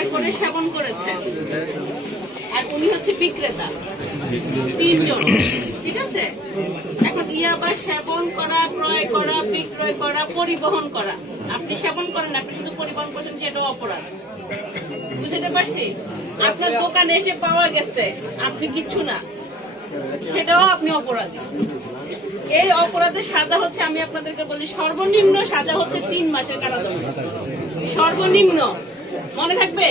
ক্রয় করে সেবন করেছেন। আর উনি হচ্ছে বিক্রেতা। তিনজন। ঠিক আছে? এখন ইয়াবা সেবন করা, ক্রয় করা, বিক্রয় করা, পরিবহন করা। আপনি সেবন করেন, আপনি শুধু পরিবহন করছেন, সেটাও অপরাধ। বুঝতে পারছি? আপনার দোকানে এসে পাওয়া গেছে, আপনি কিচ্ছু না। সেটাও আপনি অপরাধী। এই অপরাধের সাজা হচ্ছে, আমি আপনাদেরকে বলি, সর্বনিম্ন সাজা হচ্ছে তিন মাসের কারাদণ্ড। সর্বনিম্ন। মনে থাকবে?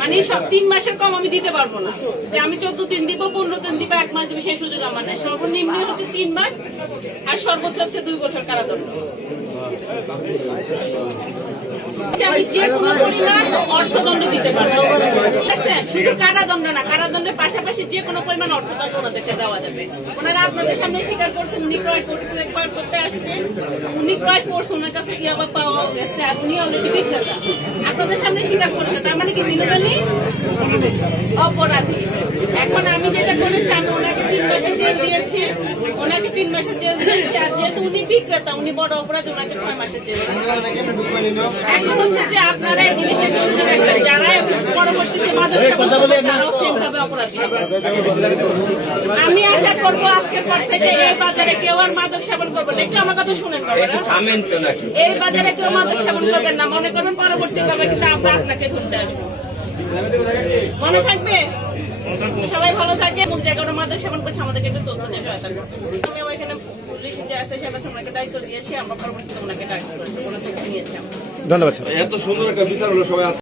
মানে সব তিন মাসের কম আমি দিতে পারব না। যে আমি চোদ্দ দিন দিব, পনেরো দিন দিব, এক মাস দিব, সেই সুযোগ আমার নাই। সর্বনিম্ন হচ্ছে তিন মাস, আর সর্বোচ্চ হচ্ছে দুই বছর কারাদণ্ড। আমি যে কোনো পরিমাণ অর্থদণ্ড দিতে পারব? শুধু কারাদণ্ড না, কারাদণ্ডের পাশাপাশি যে কোনো পরিমাণ অর্থদণ্ড ওনাদেরকে দেওয়া যাবে। ওনারা আপনাদের সামনে স্বীকার করছেন, উনি ক্রয় করছে ক্রয় করতে আসছেন উনি ক্রয় করছে, ওনার কাছে ইয়াবা পাওয়া গেছে, আর উনি অলরেডি বিক্রেতা। কি দিনদানি অপরাধী। এখন আমি যেটা করেছি, আমি ওনাকে তিন মাসের জেল দিয়েছি। ওনাকে তিন মাসের জেল দিয়েছি, আর যেহেতু উনি বিক্রেতা, উনি বড় অপরাধী, ওনাকে ছয় মাসের জেল। এখন হচ্ছে যে আপনারা এই জিনিসটা যারা পরবর্তীতে মাদক সেবন করবে, তারাও আমি আশা করব আজকের পর থেকে এই বাজারে কেউ আর মাদক সেবন করবে না। একটু আমার কথা শুনেন থামেন তো নাকি? এই বাজারে কেউ মাদক সেবন করবেন না। মনে করবেন কিন্তু আমরা আপনাকে ধরতে আসব। মনে থাকবে? সবাই ভালো থাকে মুখ মাদক সেবন করছে আমাদেরকে একটু তথ্য দিয়ে সহায়তা করবে আমি এখানে পুলিশ যে আছে সেটা ওনাকে দায়িত্ব দিয়েছি। আমরা পরবর্তীতে ওনাকে নিয়েছি ধন্যবাদ এত সুন্দর একটা বিচার হলো সবাই